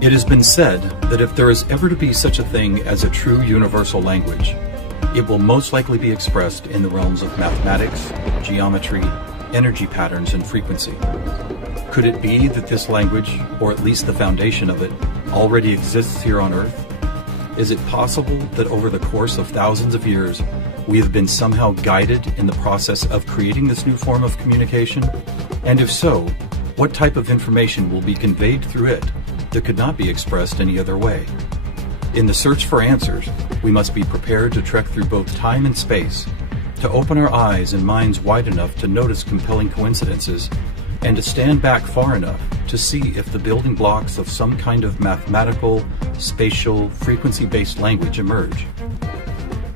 It has been said that if there is ever to be such a thing as a true universal language, it will most likely be expressed in the realms of mathematics, geometry, energy patterns, and frequency. Could it be that this language, or at least the foundation of it, already exists here on Earth? Is it possible that over the course of thousands of years, we have been somehow guided in the process of creating this new form of communication? And if so, what type of information will be conveyed through it that could not be expressed any other way? In the search for answers, we must be prepared to trek through both time and space, to open our eyes and minds wide enough to notice compelling coincidences, and to stand back far enough to see if the building blocks of some kind of mathematical, spatial, frequency-based language emerge.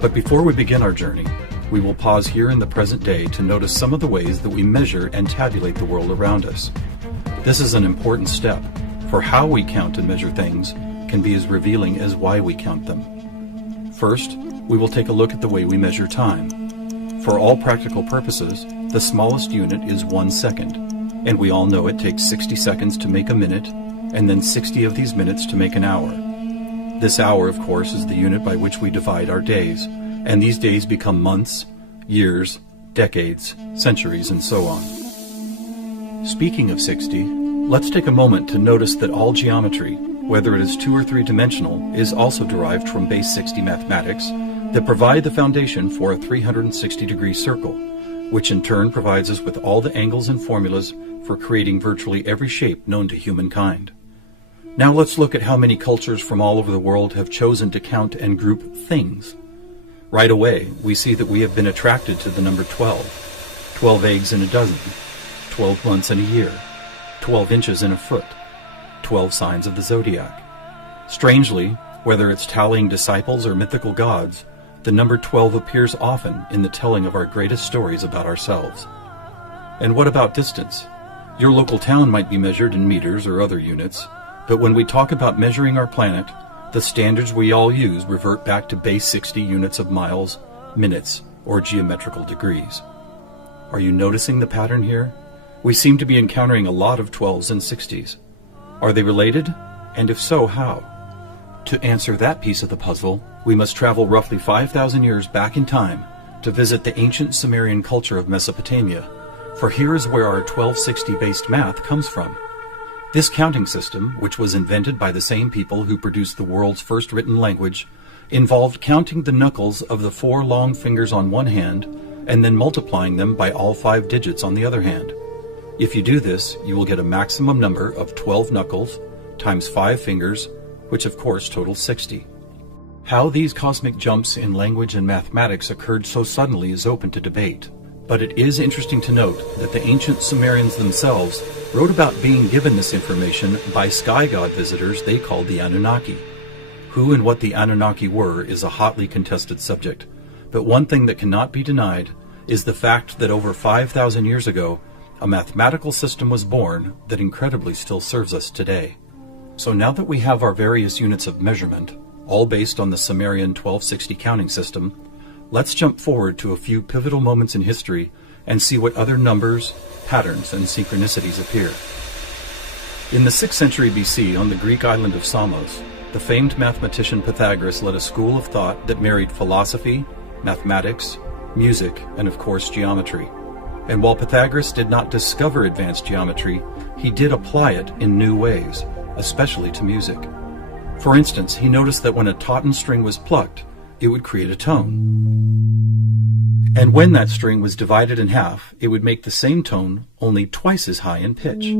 But before we begin our journey, we will pause here in the present day to notice some of the ways that we measure and tabulate the world around us. This is an important step, for how we count and measure things can be as revealing as why we count them. First, we will take a look at the way we measure time. For all practical purposes, the smallest unit is 1 second, and we all know it takes 60 seconds to make a minute, and then 60 of these minutes to make an hour. This hour, of course, is the unit by which we divide our days, and these days become months, years, decades, centuries, and so on. Speaking of 60, let's take a moment to notice that all geometry, whether it is 2 or 3-dimensional, is also derived from base 60 mathematics that provide the foundation for a 360-degree circle, which in turn provides us with all the angles and formulas for creating virtually every shape known to humankind. Now let's look at how many cultures from all over the world have chosen to count and group things. Right away, we see that we have been attracted to the number 12, 12 eggs in a dozen, 12 months in a year, 12 inches in a foot, 12 signs of the zodiac. Strangely, whether it's tallying disciples or mythical gods, the number 12 appears often in the telling of our greatest stories about ourselves. And what about distance? Your local town might be measured in meters or other units, but when we talk about measuring our planet, the standards we all use revert back to base 60 units of miles, minutes, or geometrical degrees. Are you noticing the pattern here? We seem to be encountering a lot of 12s and 60s. Are they related? And if so, how? To answer that piece of the puzzle, we must travel roughly 5,000 years back in time to visit the ancient Sumerian culture of Mesopotamia, for here is where our 1260-based math comes from. This counting system, which was invented by the same people who produced the world's first written language, involved counting the knuckles of the 4 long fingers on one hand and then multiplying them by all 5 digits on the other hand. If you do this, you will get a maximum number of 12 knuckles times 5 fingers, which of course totals 60. How these cosmic jumps in language and mathematics occurred so suddenly is open to debate. But it is interesting to note that the ancient Sumerians themselves wrote about being given this information by sky god visitors they called the Anunnaki. Who and what the Anunnaki were is a hotly contested subject, but one thing that cannot be denied is the fact that over 5,000 years ago, a mathematical system was born that incredibly still serves us today. So now that we have our various units of measurement, all based on the Sumerian 1260 counting system, let's jump forward to a few pivotal moments in history and see what other numbers, patterns, and synchronicities appear. In the 6th century BC, on the Greek island of Samos, the famed mathematician Pythagoras led a school of thought that married philosophy, mathematics, music, and of course geometry. And while Pythagoras did not discover advanced geometry, he did apply it in new ways, especially to music. For instance, he noticed that when a tauten string was plucked, it would create a tone. And when that string was divided in half, it would make the same tone only twice as high in pitch.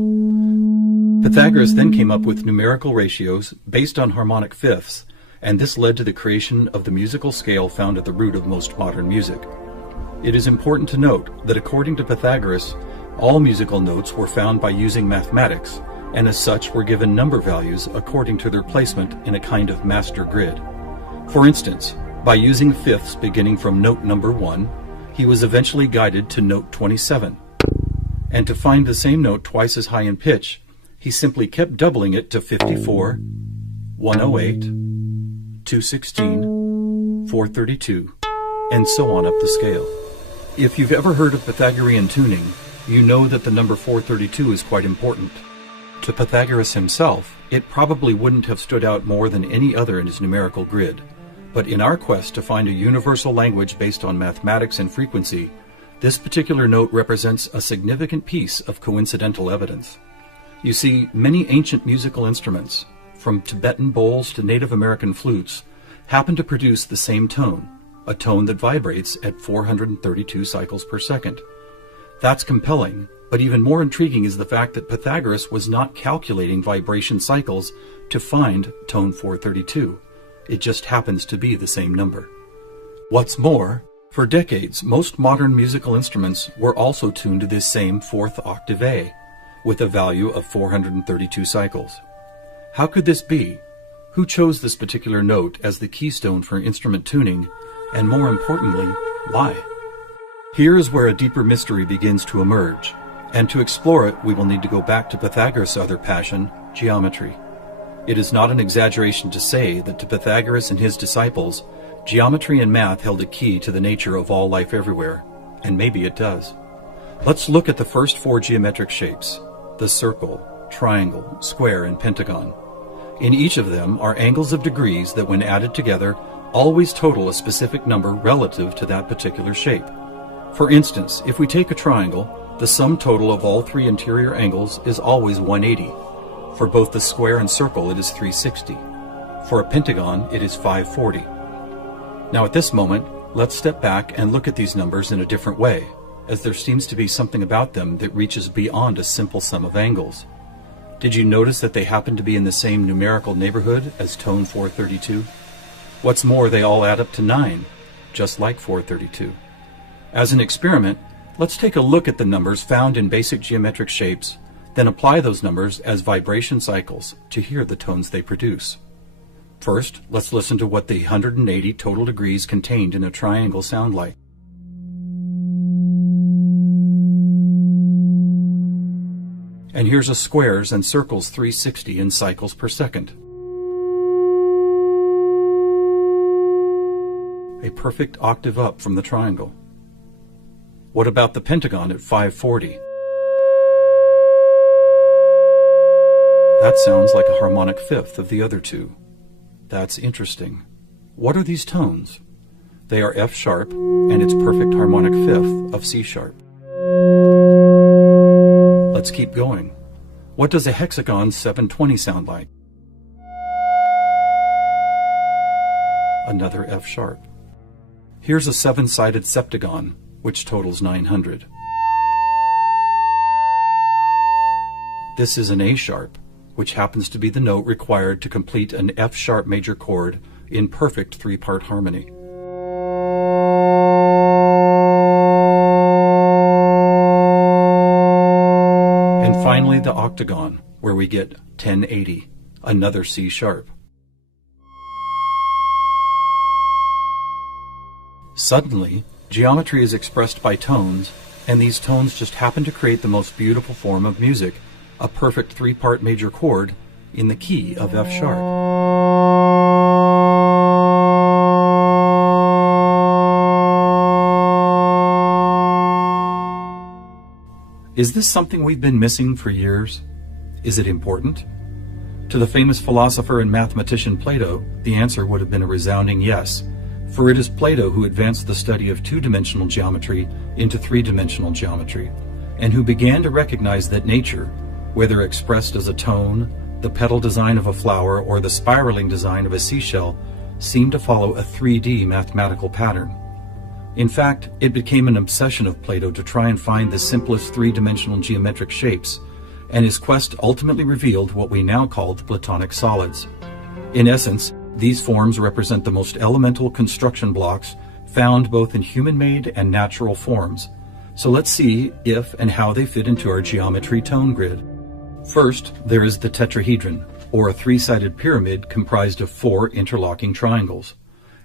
Pythagoras then came up with numerical ratios based on harmonic fifths, and this led to the creation of the musical scale found at the root of most modern music. It is important to note that according to Pythagoras, all musical notes were found by using mathematics, and as such were given number values according to their placement in a kind of master grid. For instance, by using fifths beginning from note number 1, he was eventually guided to note 27. And to find the same note twice as high in pitch, he simply kept doubling it to 54, 108, 216, 432, and so on up the scale. If you've ever heard of Pythagorean tuning, you know that the number 432 is quite important. To Pythagoras himself, it probably wouldn't have stood out more than any other in his numerical grid. But in our quest to find a universal language based on mathematics and frequency, this particular note represents a significant piece of coincidental evidence. You see, many ancient musical instruments, from Tibetan bowls to Native American flutes, happen to produce the same tone, a tone that vibrates at 432 cycles per second. That's compelling, but even more intriguing is the fact that Pythagoras was not calculating vibration cycles to find tone 432. It just happens to be the same number. What's more, for decades, most modern musical instruments were also tuned to this same fourth octave A, with a value of 432 cycles. How could this be? Who chose this particular note as the keystone for instrument tuning, and more importantly, why? Here is where a deeper mystery begins to emerge, and to explore it we will need to go back to Pythagoras' other passion, geometry. It is not an exaggeration to say that to Pythagoras and his disciples, geometry and math held a key to the nature of all life everywhere, and maybe it does. Let's look at the first four geometric shapes, the circle, triangle, square, and pentagon. In each of them are angles of degrees that, when added together, always total a specific number relative to that particular shape. For instance, if we take a triangle, the sum total of all three interior angles is always 180. For both the square and circle, it is 360. For a pentagon, it is 540. Now at this moment, let's step back and look at these numbers in a different way, as there seems to be something about them that reaches beyond a simple sum of angles. Did you notice that they happen to be in the same numerical neighborhood as tone 432? What's more, they all add up to 9, just like 432. As an experiment, let's take a look at the numbers found in basic geometric shapes, then apply those numbers as vibration cycles to hear the tones they produce. First, let's listen to what the 180 total degrees contained in a triangle sound like. And here's a squares and circles 360 in cycles per second. A perfect octave up from the triangle. What about the pentagon at 540? That sounds like a harmonic fifth of the other two. That's interesting. What are these tones? They are F sharp and its perfect harmonic fifth of C sharp. Let's keep going. What does a hexagon 720 sound like? Another F sharp. Here's a seven-sided septagon, which totals 900. This is an A sharp, which happens to be the note required to complete an F sharp major chord in perfect three-part harmony. And finally the octagon, where we get 1080, another C sharp. Suddenly, geometry is expressed by tones, and these tones just happen to create the most beautiful form of music, a perfect three-part major chord in the key of F sharp. Is this something we've been missing for years? Is it important? To the famous philosopher and mathematician Plato, the answer would have been a resounding yes, for it is Plato who advanced the study of two-dimensional geometry into three-dimensional geometry, and who began to recognize that nature, whether expressed as a tone, the petal design of a flower, or the spiraling design of a seashell, seemed to follow a 3D mathematical pattern. In fact, it became an obsession of Plato to try and find the simplest three-dimensional geometric shapes, and his quest ultimately revealed what we now call the Platonic solids. In essence, these forms represent the most elemental construction blocks found both in human-made and natural forms. So let's see if and how they fit into our geometry tone grid. First, there is the tetrahedron, or a three-sided pyramid comprised of four interlocking triangles.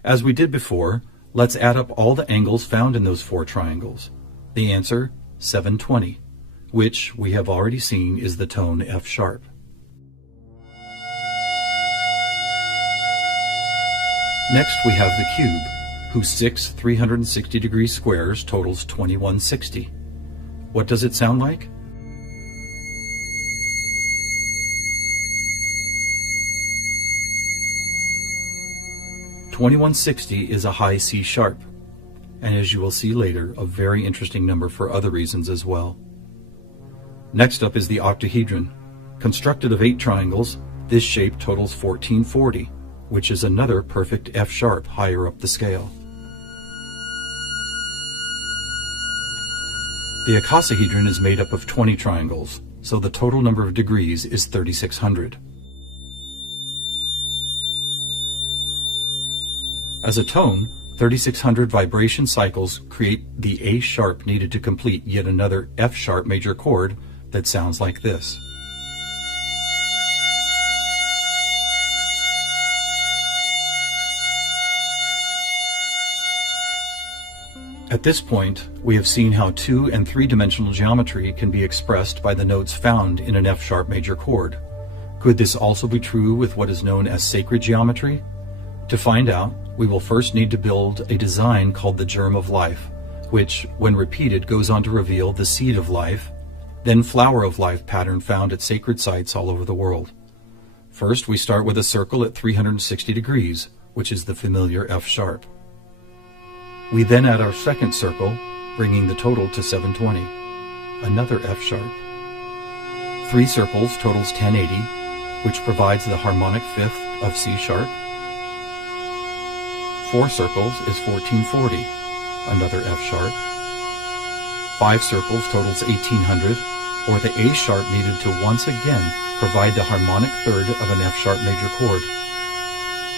As we did before, let's add up all the angles found in those four triangles. The answer, 720, which we have already seen is the tone F sharp. Next we have the cube, whose six 360-degree squares totals 2160. What does it sound like? 2160 is a high C sharp, and as you will see later, a very interesting number for other reasons as well. Next up is the octahedron. Constructed of 8 triangles, this shape totals 1440, which is another perfect F sharp higher up the scale. The icosahedron is made up of 20 triangles, so the total number of degrees is 3600. As a tone, 3600 vibration cycles create the A sharp needed to complete yet another F sharp major chord that sounds like this. At this point, we have seen how 2- and 3-dimensional geometry can be expressed by the notes found in an F sharp major chord. Could this also be true with what is known as sacred geometry? To find out, we will first need to build a design called the germ of life, which, when repeated, goes on to reveal the seed of life, then flower of life pattern found at sacred sites all over the world. First, we start with a circle at 360 degrees, which is the familiar F sharp. We then add our second circle, bringing the total to 720, another F sharp. 3 circles totals 1080, which provides the harmonic fifth of C sharp. 4 circles is 1440, another F sharp. 5 circles totals 1800, or the A sharp needed to once again provide the harmonic third of an F sharp major chord.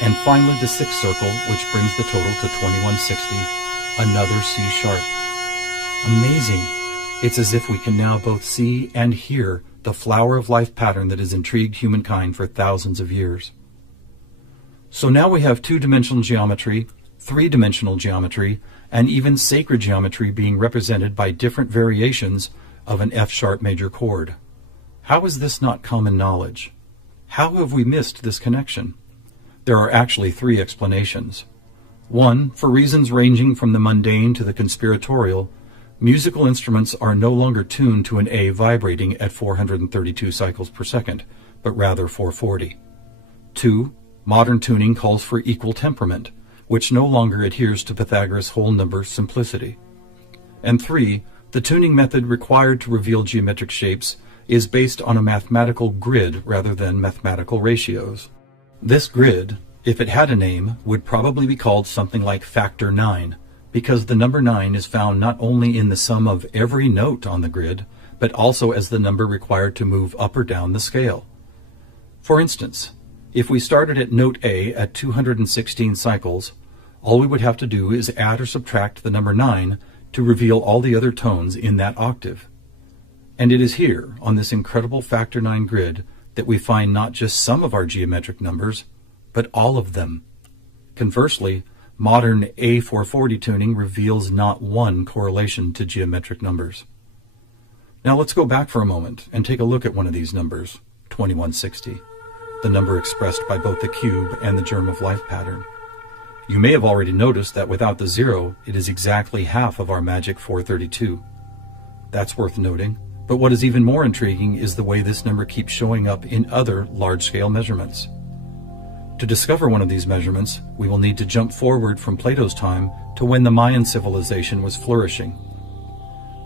And finally the 6th circle, which brings the total to 2160, another C sharp. Amazing! It's as if we can now both see and hear the flower of life pattern that has intrigued humankind for thousands of years. So now we have 2-dimensional geometry, 3-dimensional geometry, and even sacred geometry being represented by different variations of an F sharp major chord. How is this not common knowledge? How have we missed this connection? There are actually 3 explanations. 1, for reasons ranging from the mundane to the conspiratorial, musical instruments are no longer tuned to an A vibrating at 432 cycles per second, but rather 440. 2, modern tuning calls for equal temperament, which no longer adheres to Pythagoras' whole number simplicity. And 3, the tuning method required to reveal geometric shapes is based on a mathematical grid rather than mathematical ratios. This grid, if it had a name, would probably be called something like factor 9, because the number 9 is found not only in the sum of every note on the grid, but also as the number required to move up or down the scale. For instance, if we started at note A at 216 cycles, all we would have to do is add or subtract the number 9 to reveal all the other tones in that octave. And it is here, on this incredible factor 9 grid, that we find not just some of our geometric numbers, but all of them. Conversely, modern A440 tuning reveals not one correlation to geometric numbers. Now let's go back for a moment and take a look at one of these numbers, 2160, the number expressed by both the cube and the germ of life pattern. You may have already noticed that without the 0, it is exactly half of our magic 432. That's worth noting, but what is even more intriguing is the way this number keeps showing up in other large-scale measurements. To discover one of these measurements, we will need to jump forward from Plato's time to when the Mayan civilization was flourishing.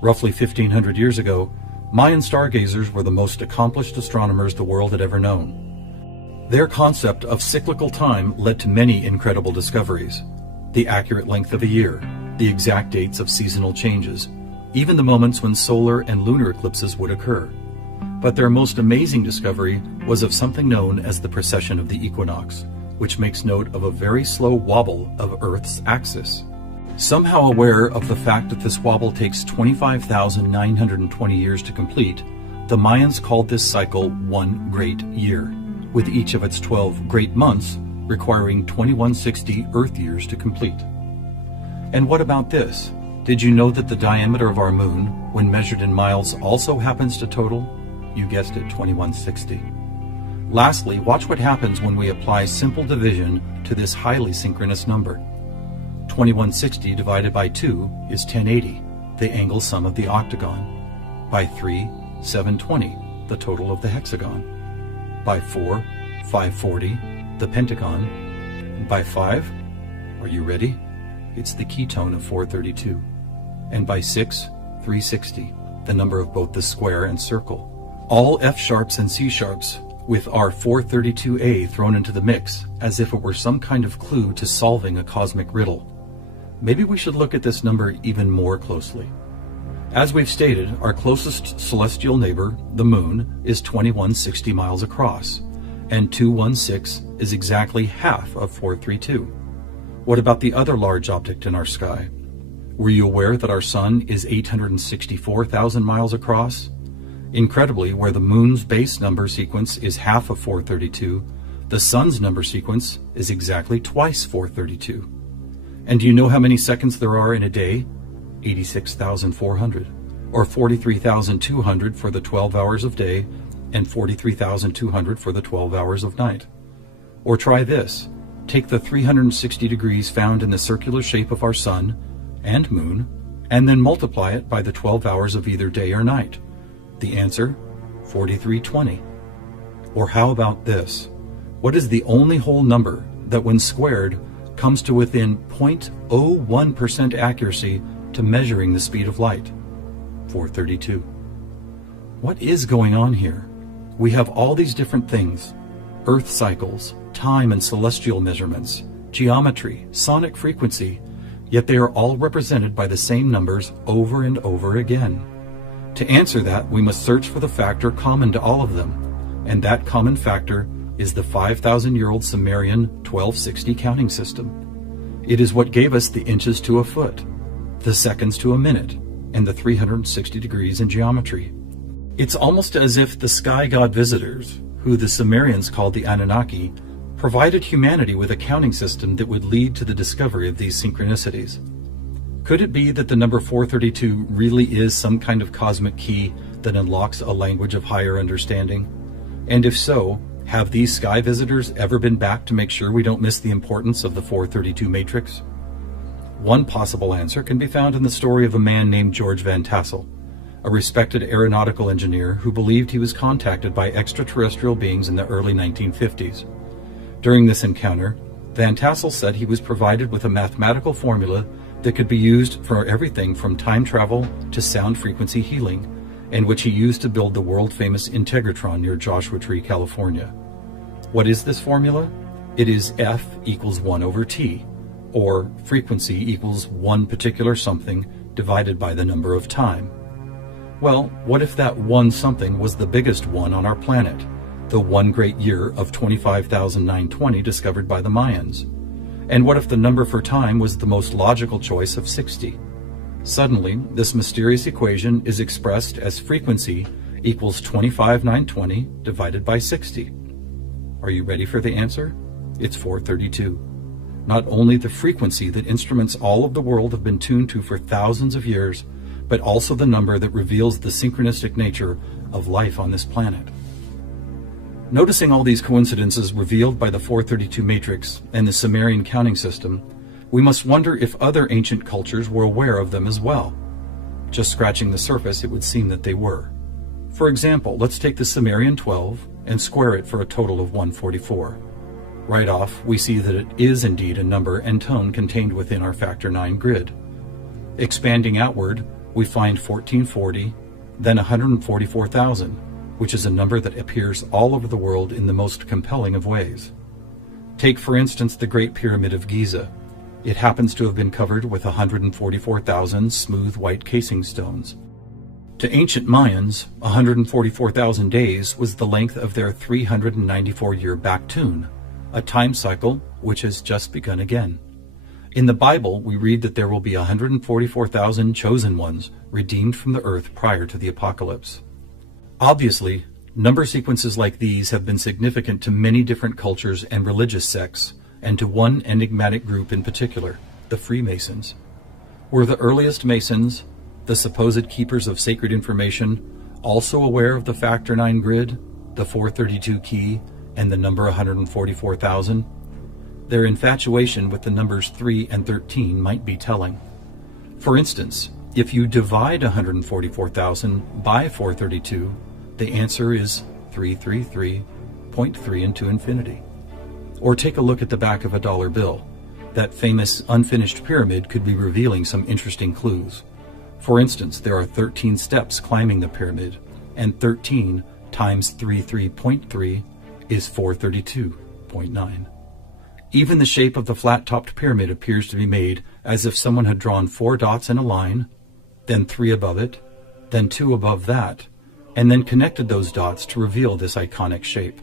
Roughly 1500 years ago, Mayan stargazers were the most accomplished astronomers the world had ever known. Their concept of cyclical time led to many incredible discoveries: the accurate length of a year, the exact dates of seasonal changes, even the moments when solar and lunar eclipses would occur. But their most amazing discovery was of something known as the precession of the equinox, which makes note of a very slow wobble of Earth's axis. Somehow aware of the fact that this wobble takes 25,920 years to complete, the Mayans called this cycle one great year, with each of its 12 great months requiring 2160 Earth years to complete. And what about this? Did you know that the diameter of our moon, when measured in miles, also happens to total? You guessed it, 2160. Lastly, watch what happens when we apply simple division to this highly synchronous number. 2160 divided by 2 is 1080, the angle sum of the octagon. By 3, 720, the total of the hexagon. By 4, 540, the pentagon. By 5, Are you ready? It's the ketone of 432. And by 6, 360, the number of both the square and circle. All F sharps and C sharps, with our 432A thrown into the mix, as if it were some kind of clue to solving a cosmic riddle. Maybe we should look at this number even more closely. As we've stated, our closest celestial neighbor, the Moon, is 2160 miles across, and 216 is exactly half of 432. What about the other large object in our sky? Were you aware that our Sun is 864,000 miles across? Incredibly, where the Moon's base number sequence is half of 432, the Sun's number sequence is exactly twice 432. And do you know how many seconds there are in a day? 86,400, or 43,200 for the 12 hours of day, and 43,200 for the 12 hours of night. Or try this. Take the 360 degrees found in the circular shape of our Sun and Moon, and then multiply it by the 12 hours of either day or night. The answer? 4320. Or how about this? What is the only whole number that, when squared, comes to within 0.01% accuracy to measuring the speed of light? 432. What is going on here? We have all these different things: Earth cycles, time and celestial measurements, geometry, sonic frequency, yet they are all represented by the same numbers over and over again. To answer that, we must search for the factor common to all of them, and that common factor is the 5,000-year-old Sumerian 1260 counting system. It is what gave us the inches to a foot, the seconds to a minute, and the 360 degrees in geometry. It's almost as if the sky god visitors, who the Sumerians called the Anunnaki, provided humanity with a counting system that would lead to the discovery of these synchronicities. Could it be that the number 432 really is some kind of cosmic key that unlocks a language of higher understanding? And if so, have these sky visitors ever been back to make sure we don't miss the importance of the 432 matrix? One possible answer can be found in the story of a man named George Van Tassel, a respected aeronautical engineer who believed he was contacted by extraterrestrial beings in the early 1950s. During this encounter, Van Tassel said he was provided with a mathematical formula that could be used for everything from time travel to sound frequency healing, and which he used to build the world-famous Integratron near Joshua Tree, California. What is this formula? It is F equals 1 over T, or frequency equals one particular something divided by the number of time. Well, what if that one something was the biggest one on our planet, the one great year of 25,920 discovered by the Mayans? And what if the number for time was the most logical choice of 60? Suddenly, this mysterious equation is expressed as frequency equals 25,920 divided by 60. Are you ready for the answer? It's 432. Not only the frequency that instruments all of the world have been tuned to for thousands of years, but also the number that reveals the synchronistic nature of life on this planet. Noticing all these coincidences revealed by the 432 matrix and the Sumerian counting system, we must wonder if other ancient cultures were aware of them as well. Just scratching the surface, it would seem that they were. For example, let's take the Sumerian 12 and square it for a total of 144. Right off, we see that it is indeed a number and tone contained within our factor 9 grid. Expanding outward, we find 1440, then 144,000, which is a number that appears all over the world in the most compelling of ways. Take, for instance, the Great Pyramid of Giza. It happens to have been covered with 144,000 smooth white casing stones. To ancient Mayans, 144,000 days was the length of their 394-year back tune, a time cycle which has just begun again. In the Bible, we read that there will be 144,000 chosen ones redeemed from the earth prior to the apocalypse. Obviously, number sequences like these have been significant to many different cultures and religious sects, and to one enigmatic group in particular, the Freemasons. Were the earliest Masons, the supposed keepers of sacred information, also aware of the factor 9 grid, the 432 key, and the number 144,000? Their infatuation with the numbers 3 and 13 might be telling. For instance, if you divide 144,000 by 432, the answer is 333.3 into infinity. Or take a look at the back of a dollar bill. That famous unfinished pyramid could be revealing some interesting clues. For instance, there are 13 steps climbing the pyramid, and 13 times 33.3 is 432.9. Even the shape of the flat-topped pyramid appears to be made as if someone had drawn 4 dots in a line, then 3 above it, then 2 above that, and then connected those dots to reveal this iconic shape.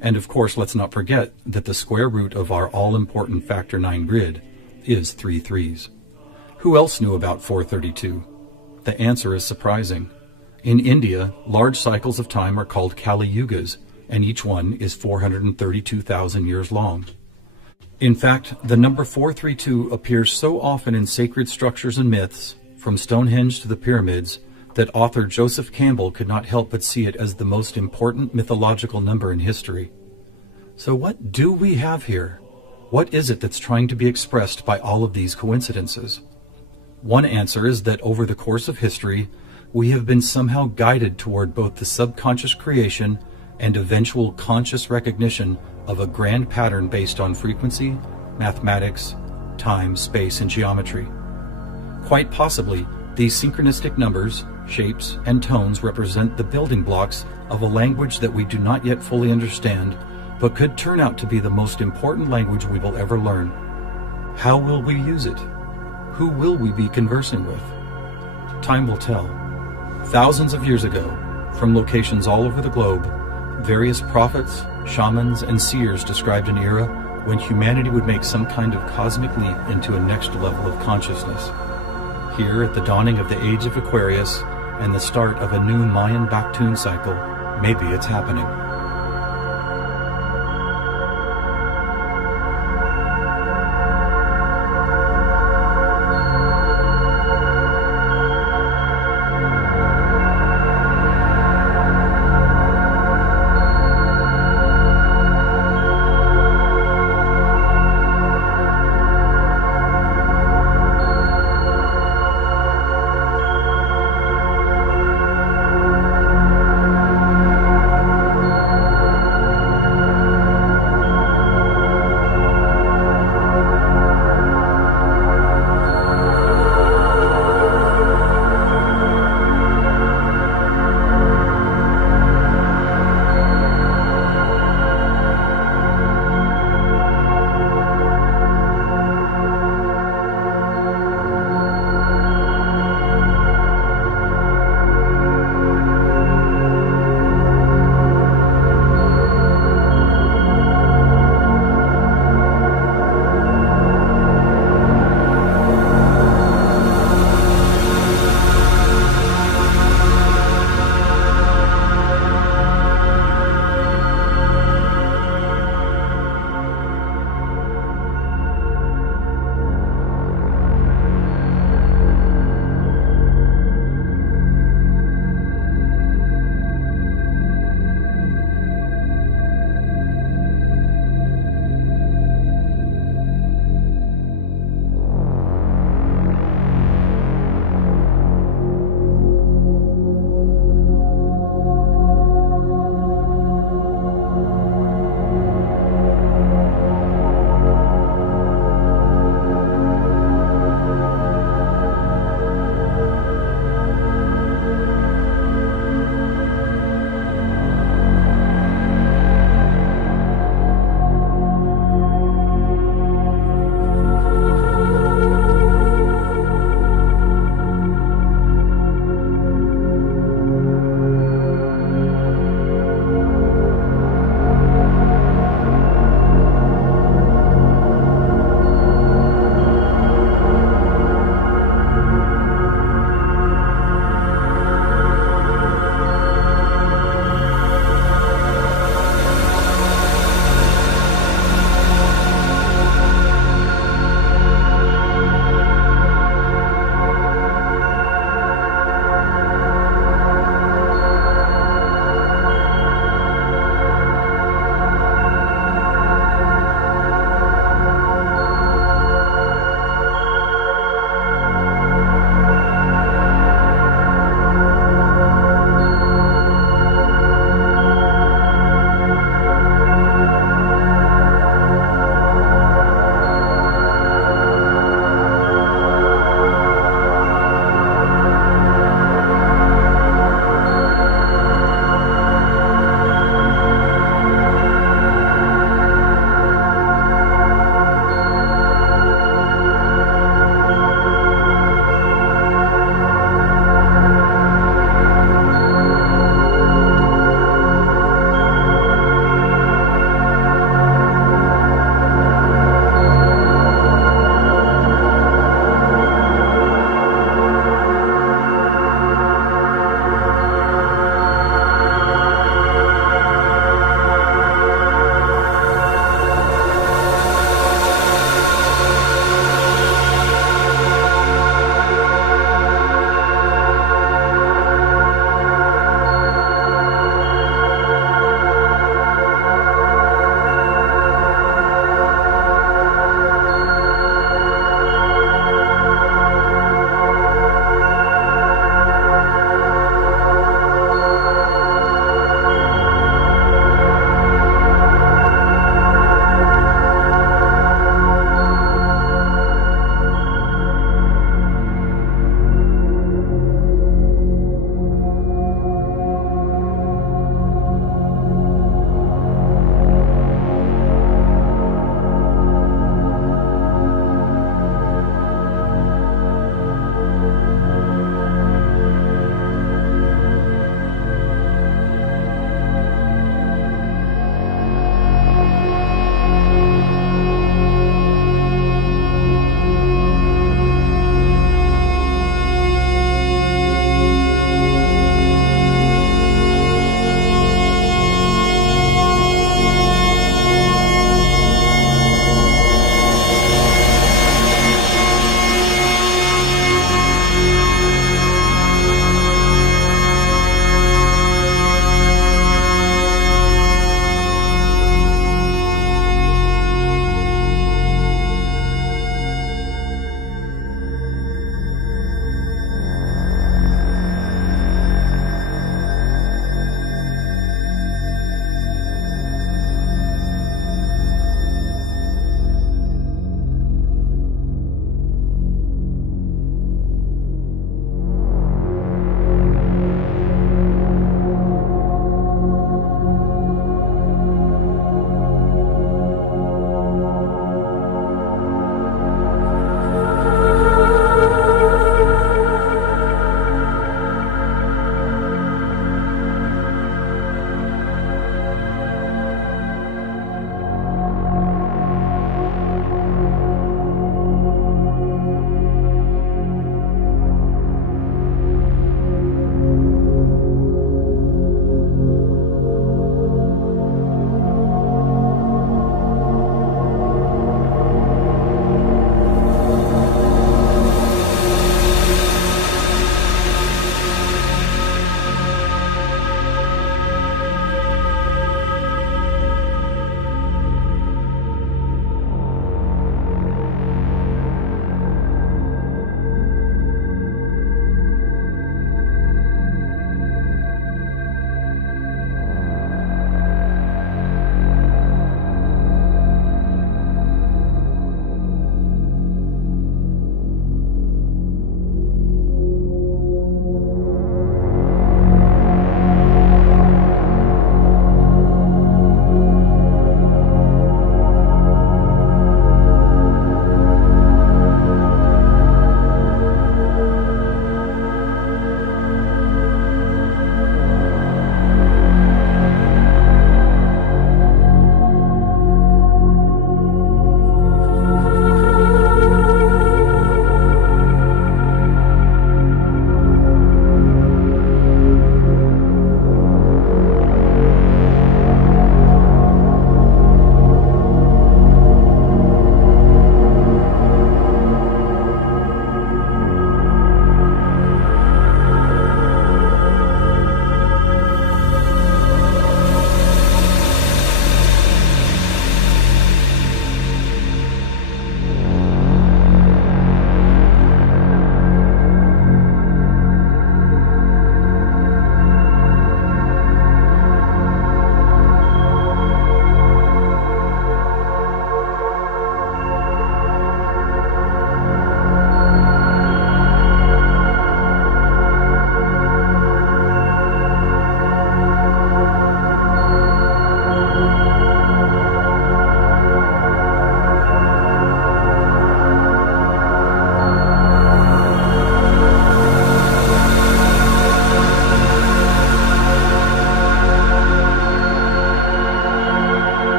And of course, let's not forget that the square root of our all-important factor 9 grid is 3 threes. Who else knew about 432? The answer is surprising. In India, large cycles of time are called Kali Yugas, and each one is 432,000 years long. In fact, the number 432 appears so often in sacred structures and myths, from Stonehenge to the pyramids, that author Joseph Campbell could not help but see it as the most important mythological number in history. So what do we have here? What is it that's trying to be expressed by all of these coincidences? One answer is that over the course of history, we have been somehow guided toward both the subconscious creation and eventual conscious recognition of a grand pattern based on frequency, mathematics, time, space, and geometry. Quite possibly, these synchronistic numbers, shapes, and tones represent the building blocks of a language that we do not yet fully understand, but could turn out to be the most important language we will ever learn. How will we use it? Who will we be conversing with? Time will tell. Thousands of years ago, from locations all over the globe, various prophets, shamans, and seers described an era when humanity would make some kind of cosmic leap into a next level of consciousness. Here, at the dawning of the age of Aquarius and the start of a new Mayan Baktun cycle, maybe it's happening.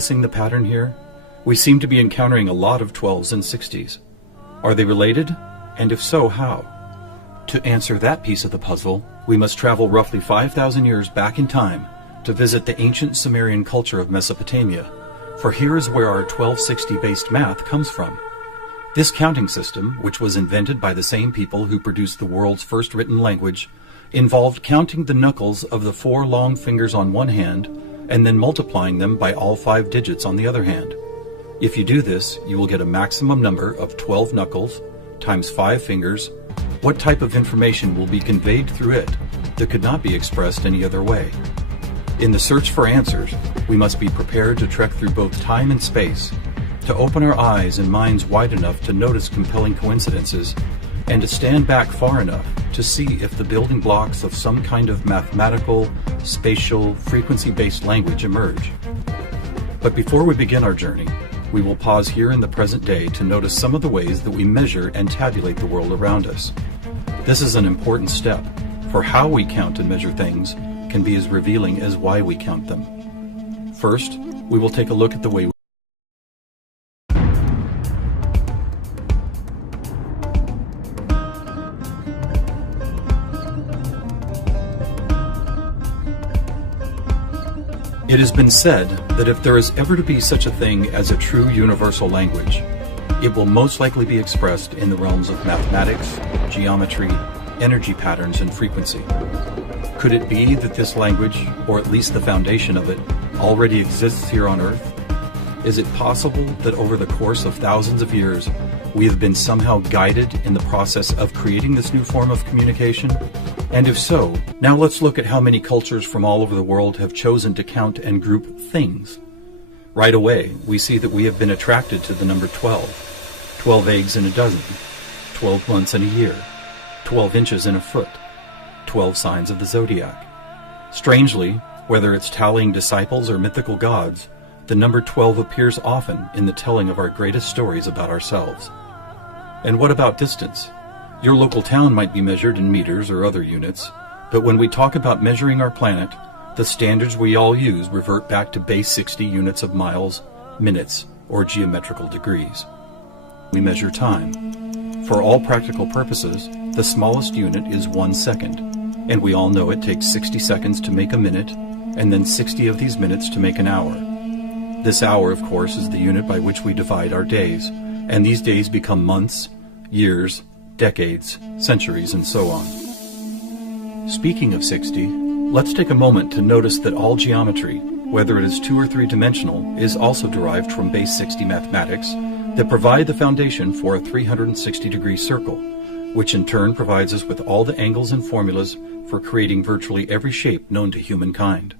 noticing the pattern here? We seem to be encountering a lot of 12s and 60s. Are they related? And if so, how? To answer that piece of the puzzle, we must travel roughly 5,000 years back in time to visit the ancient Sumerian culture of Mesopotamia, for here is where our 1260-based math comes from. This counting system, which was invented by the same people who produced the world's first written language, involved counting the knuckles of the 4 long fingers on one hand and then multiplying them by all 5 digits on the other hand. If you do this, you will get a maximum number of 12 knuckles times 5 fingers. What type of information will be conveyed through it that could not be expressed any other way? In the search for answers, we must be prepared to trek through both time and space, to open our eyes and minds wide enough to notice compelling coincidences, and to stand back far enough to see if the building blocks of some kind of mathematical, spatial, frequency-based language emerge. But before we begin our journey, we will pause here in the present day to notice some of the ways that we measure and tabulate the world around us. This is an important step, for how we count and measure things can be as revealing as why we count them. First, we will take a look at the way It has been said that if there is ever to be such a thing as a true universal language, it will most likely be expressed in the realms of mathematics, geometry, energy patterns, and frequency. Could it be that this language, or at least the foundation of it, already exists here on Earth? Is it possible that over the course of thousands of years, we have been somehow guided in the process of creating this new form of communication? And if so, now let's look at how many cultures from all over the world have chosen to count and group things. Right away, we see that we have been attracted to the number 12. 12 eggs in a dozen, 12 months in a year, 12 inches in a foot, 12 signs of the zodiac. Strangely, whether it's tallying disciples or mythical gods, the number 12 appears often in the telling of our greatest stories about ourselves. And what about distance? Your local town might be measured in meters or other units, but when we talk about measuring our planet, the standards we all use revert back to base 60 units of miles, minutes, or geometrical degrees. We measure time. For all practical purposes, the smallest unit is 1 second, and we all know it takes 60 seconds to make a minute, and then 60 of these minutes to make an hour. This hour, of course, is the unit by which we divide our days, and these days become months, years, decades, centuries, and so on. Speaking of 60, let's take a moment to notice that all geometry, whether it is 2 or 3 dimensional, is also derived from base 60 mathematics that provide the foundation for a 360-degree circle, which in turn provides us with all the angles and formulas for creating virtually every shape known to humankind.